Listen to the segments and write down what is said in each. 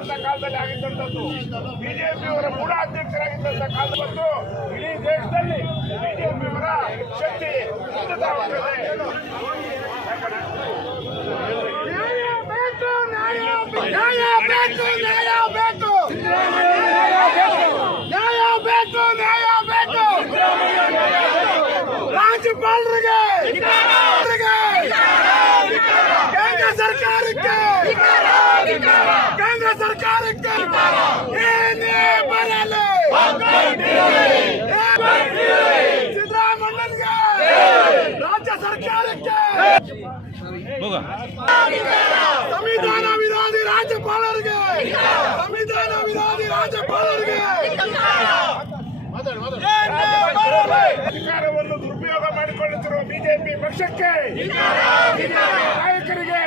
ಆಗಿದ್ದಂತ ಕಾಲದಲ್ಲಿ ಆಗಿದ್ದಂಥದ್ದು ಬಿಜೆಪಿ ಅವರ ಮೂಢ ಅಧ್ಯಕ್ಷರಾಗಿದ್ದಂತ ಕಾಲ ಮತ್ತು ಇಡೀ ದೇಶದಲ್ಲಿ ಬಿಜೆಪಿ ಅವರ ಶಕ್ತಿ ಕುಂದುತ್ತಾ ಸಂವಿಧಾನ ವಿರೋಧಿ ರಾಜ್ಯಪಾಲರಿಗೆ! ಸಂವಿಧಾನ ವಿರೋಧಿ ರಾಜ್ಯಪಾಲರಿಗೆ! ಅಧಿಕಾರವನ್ನು ದುರುಪಯೋಗ ಮಾಡಿಕೊಳ್ಳುತ್ತಿರುವ ಬಿಜೆಪಿ ಪಕ್ಷಕ್ಕೆ! ನಾಯಕರಿಗೆ!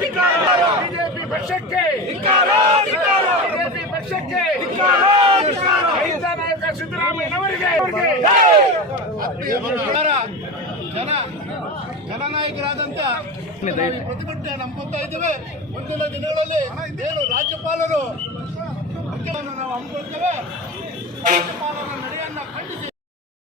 ಬಿಜೆಪಿ ಪಕ್ಷಕ್ಕೆ! ಬಿಜೆಪಿ ಪಕ್ಷಕ್ಕೆ! ಜನ ಜನನಾಯಕರಾದಂತ ಪ್ರತಿಭಟನೆ ನಂಬುತ್ತಾ ಇದ್ದೇವೆ. ಮುಂದಿನ ದಿನಗಳಲ್ಲಿ ಏನು ರಾಜ್ಯಪಾಲರು ನಾವು ಹಮ್ಮಿಕೊಳ್ತೇವೆ